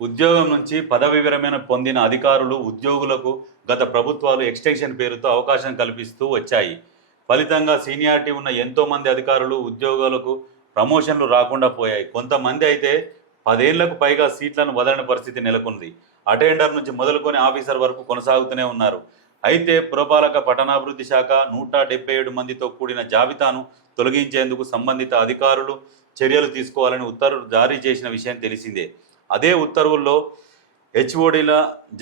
ఉద్యోగం నుంచి పదవి విరమణ పొందిన అధికారులు ఉద్యోగులకు గత ప్రభుత్వాలు ఎక్స్టెన్షన్ పేరుతో అవకాశం కల్పిస్తూ వచ్చాయి. ఫలితంగా సీనియారిటీ ఉన్న ఎంతోమంది అధికారులు ఉద్యోగులకు ప్రమోషన్లు రాకుండా పోయాయి. కొంతమంది అయితే 10 ఏళ్లకు పైగా సీట్లను వదలని పరిస్థితి నెలకొంది. అటెండర్ నుంచి మొదలుకొని ఆఫీసర్ వరకు కొనసాగుతూనే ఉన్నారు. అయితే పురపాలక పట్టణాభివృద్ధి శాఖ 177 మందితో కూడిన జాబితాను తొలగించేందుకు సంబంధిత అధికారులు చర్యలు తీసుకోవాలని ఉత్తర్వులు జారీ చేసిన విషయం తెలిసిందే. అదే ఉత్తర్వుల్లో హెచ్ఓడీల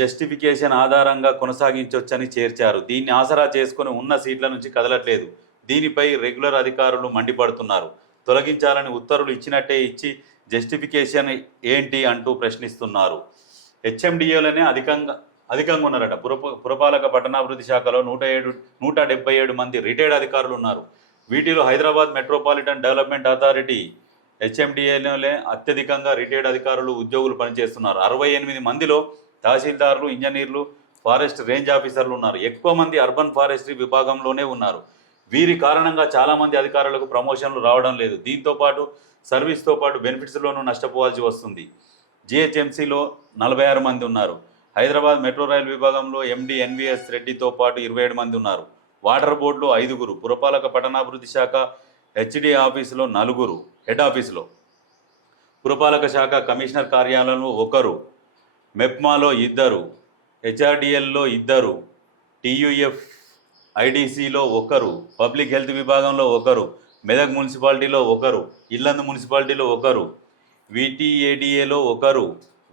జస్టిఫికేషన్ ఆధారంగా కొనసాగించవచ్చని చేర్చారు. దీన్ని ఆసరా చేసుకుని ఉన్న సీట్ల నుంచి కదలట్లేదు. దీనిపై రెగ్యులర్ అధికారులు మండిపడుతున్నారు. తొలగించాలని ఉత్తర్వులు ఇచ్చినట్టే ఇచ్చి జస్టిఫికేషన్ ఏంటి అంటూ ప్రశ్నిస్తున్నారు. హెచ్ఎండిఏలోనే అధికంగా ఉన్నారట. పురపాలక పట్టణాభివృద్ధి శాఖలో 177 మంది రిటైర్డ్ అధికారులు ఉన్నారు. వీటిలో హైదరాబాద్ మెట్రోపాలిటన్ డెవలప్మెంట్ అథారిటీ హెచ్ఎండిఏలోనే అత్యధికంగా రిటైర్డ్ అధికారులు ఉద్యోగులు పనిచేస్తున్నారు. 68 మందిలో తహసీల్దార్లు, ఇంజనీర్లు, ఫారెస్ట్ రేంజ్ ఆఫీసర్లు ఉన్నారు. ఎక్కువ మంది అర్బన్ ఫారెస్ట్రీ విభాగంలోనే ఉన్నారు. వీరి కారణంగా చాలామంది అధికారులకు ప్రమోషన్లు రావడం లేదు. దీంతో పాటు సర్వీస్తో పాటు బెనిఫిట్స్లోనూ నష్టపోవాల్సి వస్తుంది. జిహెచ్ఎంసీలో 46 మంది ఉన్నారు. హైదరాబాద్ మెట్రో రైల్ విభాగంలో ఎండి ఎన్విఎస్ రెడ్డితో పాటు 27 మంది ఉన్నారు. వాటర్ బోర్డులో 5, పురపాలక పట్టణాభివృద్ధి శాఖ హెచ్డి ఆఫీసులో 4, హెడ్ ఆఫీసులో పురపాలక శాఖ కమిషనర్ కార్యాలయంలో 1, మెప్మాలో 2, హెచ్ఆర్డిఎల్లో 2, టీయూఎఫ్ ఐడిసిలో 1, పబ్లిక్ హెల్త్ విభాగంలో 1, మెదక్ మున్సిపాలిటీలో 1, ఇల్లందు మున్సిపాలిటీలో 1, విటిఏడిఏలో 1,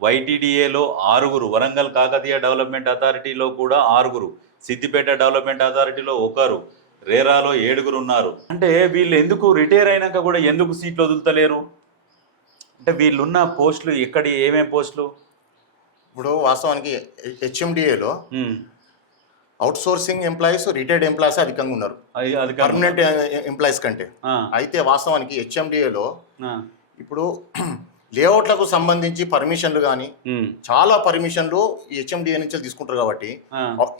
వైటీడీఏలో 6, వరంగల్ కాకతీయ డెవలప్మెంట్ అథారిటీలో కూడా 6, సిద్దిపేట డెవలప్మెంట్ అథారిటీలో 1, రేరాలో 7 ఉన్నారు. అంటే వీళ్ళు ఎందుకు రిటైర్ అయినాక కూడా ఎందుకు సీట్లు వదులుతలేరు? అంటే వీళ్ళున్న పోస్టులు ఏమేం పోస్టులు? ఇప్పుడు వాస్తవానికి హెచ్ఎండిఏలో out sourcing employees, retired employees అధికంగా ఉన్నారు పర్మనెంట్ ఎంప్లాయీస్ కంటే. అయితే వాస్తవానికి హెచ్ఎండిఏలో ఇప్పుడు లేఅవుట్లకు సంబంధించి పర్మిషన్లు కానీ చాలా పర్మిషన్లు ఈ హెచ్ఎండిఏ నుంచి తీసుకుంటారు. కాబట్టి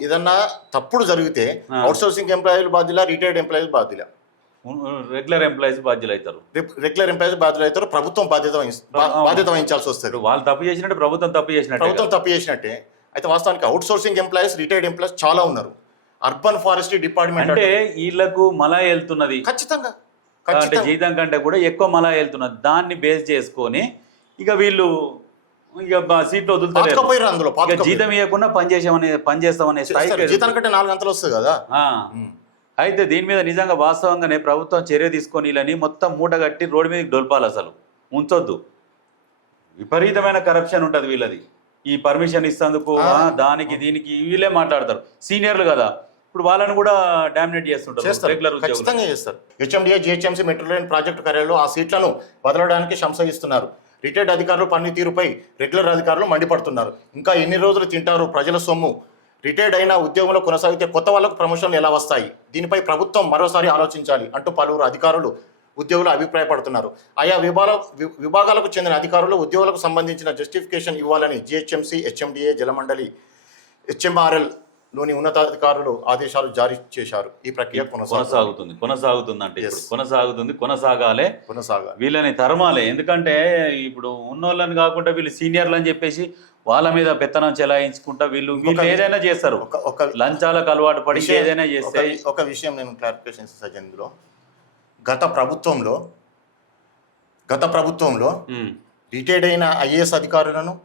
ఏదన్నా తప్పుడు జరిగితే అవుట్ సోర్సింగ్ ఎంప్లాయీలు బాధ్యుల, రిటైర్డ్ ఎంప్లాయీస్ బాధ్యుల, రెగ్యులర్ ఎంప్లాయీస్ బాధ్యులు అవుతారు. రెగ్యులర్ ఎంప్లాయీస్ బాధ్యులు అవుతారు. ప్రభుత్వం బాధ్యత వహించాల్సి వస్తుంది. వాళ్ళు తప్పు చేసినట్టు ప్రభుత్వం తప్పు చేసినట్టే. అయితే వాస్తవానికి out sourcing employees, retired employees చాలా ఉన్నారు. అర్బన్ ఫారెస్ట్రీ డిపార్ట్మెంట్ అంటే వీళ్ళకు మలాయి వెళ్తున్నది ఖచ్చితంగా జీతం కంటే కూడా ఎక్కువ మలాయి వెళ్తున్నది. దాన్ని బేస్ చేసుకొని ఇక వీళ్ళు సీట్లు వదులుతారు. అందులో జీతం ఇవ్వకుండా పనిచేస్తామనే జీతం కంటే 4 గంటలు వస్తుంది కదా. అయితే దీని మీద నిజంగా వాస్తవంగానే ప్రభుత్వం చర్య తీసుకొని వీళ్ళని మొత్తం మూటగట్టి రోడ్డు మీదకి డొల్పాలి. అసలు ఉంచొద్దు. విపరీతమైన కరప్షన్ ఉంటుంది వీళ్ళది. ఈ పర్మిషన్ ఇస్తేందుకు దానికి దీనికి వీళ్ళే మాట్లాడతారు. సీనియర్లు కదా, ఇప్పుడు వాళ్ళని కూడా డామినేట్ చేస్తుంటారు. రెగ్యులర్ ఖచ్చితంగా చేస్తారు. HMDA, GHMC metro rail project కార్యాలయంలో ఆ సీట్లను వదలడానికి సంశయిస్తున్నారు. రిటైర్డ్ అధికారులు పనితీరుపై రెగ్యులర్ అధికారులు మండిపడుతున్నారు. ఇంకా ఎన్ని రోజులు తింటారు ప్రజల సొమ్ము? రిటైర్డ్ అయిన ఉద్యోగంలో కొనసాగితే కొత్త వాళ్లకు ప్రమోషన్లు ఎలా వస్తాయి? దీనిపై ప్రభుత్వం మరోసారి ఆలోచించాలి అంటూ పలువురు అధికారులు, ఉద్యోగులు అభిప్రాయపడుతున్నారు. ఆయా విభాగాలకు చెందిన అధికారులు ఉద్యోగులకు సంబంధించిన జస్టిఫికేషన్ ఇవ్వాలని జిహెచ్ఎంసీ, హెచ్ఎండిఏ, జలమండలి, హెచ్ఎంఆర్ఎల్ లోని ఉన్నతాధికారులు ఆదేశాలు జారీ చేశారు. ఈ ప్రక్రియ కొనసాగాలి. వీళ్ళని తరమాలి. ఎందుకంటే ఇప్పుడు ఉన్నోళ్ళని కాకుండా వీళ్ళు సీనియర్లు అని చెప్పేసి వాళ్ళ మీద పెత్తనం చెలాయించుకుంటా వీళ్ళు ఏదైనా చేస్తారు. లంచాలకు అలవాటు పడి ఏదైనా చేస్తే. ఒక విషయం నేను క్లారిఫికేషన్ ఇస్తాను. ఇందులో గత ప్రభుత్వంలో రిటైర్డ్ అయిన ఐఏఎస్ అధికారులను,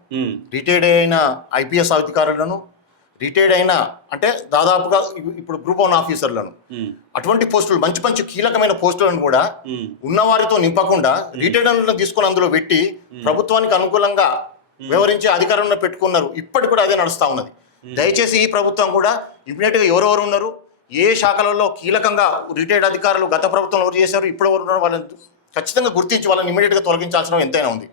రిటైర్డ్ అయిన ఐపీఎస్ అధికారులను, రిటైర్డ్ అయిన అంటే దాదాపుగా ఇప్పుడు గ్రూప్ 1 ఆఫీసర్లను, అటువంటి పోస్టులు మంచి మంచి కీలకమైన పోస్టులను కూడా ఉన్నవారితో నింపకుండా రిటైర్డ్ తీసుకుని అందులో పెట్టి ప్రభుత్వానికి అనుకూలంగా వ్యవహరించే అధికారంలో పెట్టుకున్నారు. ఇప్పటికి కూడా అదే నడుస్తూ ఉన్నది. దయచేసి ఈ ప్రభుత్వం కూడా ఇమీడియట్గా ఎవరెవరు ఉన్నారు, ఏ శాఖలలో కీలకంగా రిటైర్డ్ అధికారులు గత ప్రభుత్వంలో ఎవరు చేశారు, ఇప్పుడు ఎవరు ఉన్నారు, వాళ్ళని ఖచ్చితంగా గుర్తించి వాళ్ళని ఇమీడియట్గా తొలగించాల్సిన ఎంతైనా ఉంది.